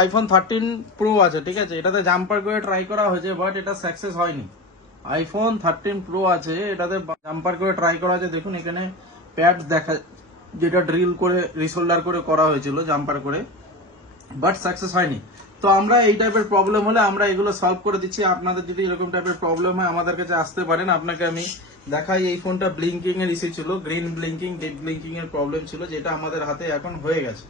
IPhone 13 pro আছে, ঠিক আছে, এটাতে জাম্পার করে ট্রাই করা হয়েছে, বাট এটা সাকসেস হয়নি। আইফোন 13 প্রো আছে, এটাতে জাম্পার করে ট্রাই করা হয়েছে। দেখুন এখানে প্যাড দেখা, যেটা ড্রিল করে রিসোল্ডার করে করা হয়েছিল জাম্পার করে, বাট সাকসেস হয়নি। তো আমরা এই টাইপের প্রবলেম হলে আমরা এগুলো সলভ করে দিচ্ছি। আপনাদের যদি এরকম টাইপের প্রবলেম হয় আমাদের কাছে আসতে পারেন। আপনাকে আমি দেখাই, এই ফোনটা ব্লিঙ্কিং এর ইস্যু ছিল, গ্রিন ব্লিঙ্কিং, ডেড ব্লিঙ্কিং এর প্রবলেম ছিল, যেটা আমাদের হাতে এখন হয়ে গেছে।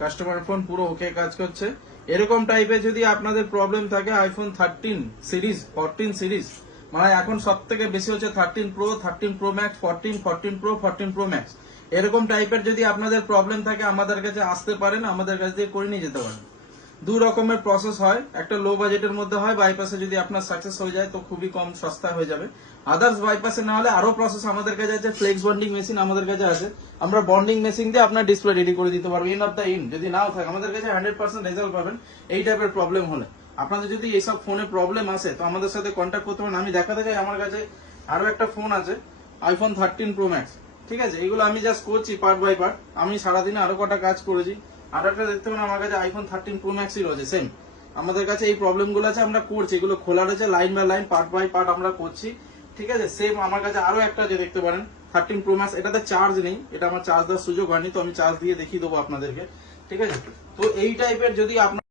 কাস্টমার ফোন পুরো ওকে কাজ করছে। এরকম টাইপের যদি আপনাদের প্রবলেম থাকে, আইফোন 13 সিরিজ, 14 সিরিজ, মানে এখন সব থেকে বেশি হচ্ছে 13 pro, 13 pro max, 14, 14 pro, 14 pro max, এরকম টাইপের যদি আপনাদের প্রবলেম থাকে আমাদের কাছে আসতে পারেন, আমাদের কাছ থেকে করে নিয়ে যেতে পারেন। দু রকমের প্রসেস হয়, একটা লো বাজেটের মধ্যে হয়, বাইপাসে যদি আপনার সাকসেস হয়ে যায় তো খুবই কম সস্তা হয়ে যাবে। আদার্স বাইপাসে না হলে আরো প্রসেস আমাদের কাছে আছে। ফ্লেক্স বন্ডিং মেশিন আমাদের কাছে আছে, আমরা বন্ডিং মেশিন দিয়ে আপনার ডিসপ্লে রেডি করে দিতে পারবো। ইন অফ দ্য ইন যদি নাও থাকে আমাদের কাছে 100% রেজাল্ট পাবেন এই টাইপের প্রবলেম হলে। আপনাদের যদি এইসব ফোনে প্রবলেম আসে তো আমাদের সাথে কন্ট্যাক্ট করতে পারেন। আমি দেখাতে চাই, আমার কাছে আরো একটা ফোন আছে, আইফোন 13 প্রো ম্যাক্স, ঠিক আছে, এগুলো আমি জাস্ট করছি পার্ট বাই পার্ট। আমি সারাদিনে আরো কটা কাজ করেছি। আর একটা দেখতে পারেন আমার কাছে আইফোন 13 প্রো ম্যাক্সই রয়েছে, সেম আমাদের কাছে এই প্রবলেম গুলো আছে, আমরা করছি, এগুলো খোলা রয়েছে, line by line, part by part আমরা করছি, ঠিক আছে। সেম আমার কাছে আরো একটা যে দেখতে পারেন 13 প্রো ম্যাক্স, এটাতে চার্জ নেই, এটা আমার চার্জ দেওয়ার সুযোগ হয়নি, তো আমি চার্জ দিয়ে দেখিয়ে দেবো আপনাদেরকে, ঠিক আছে। তো এই টাইপের যদি আপনার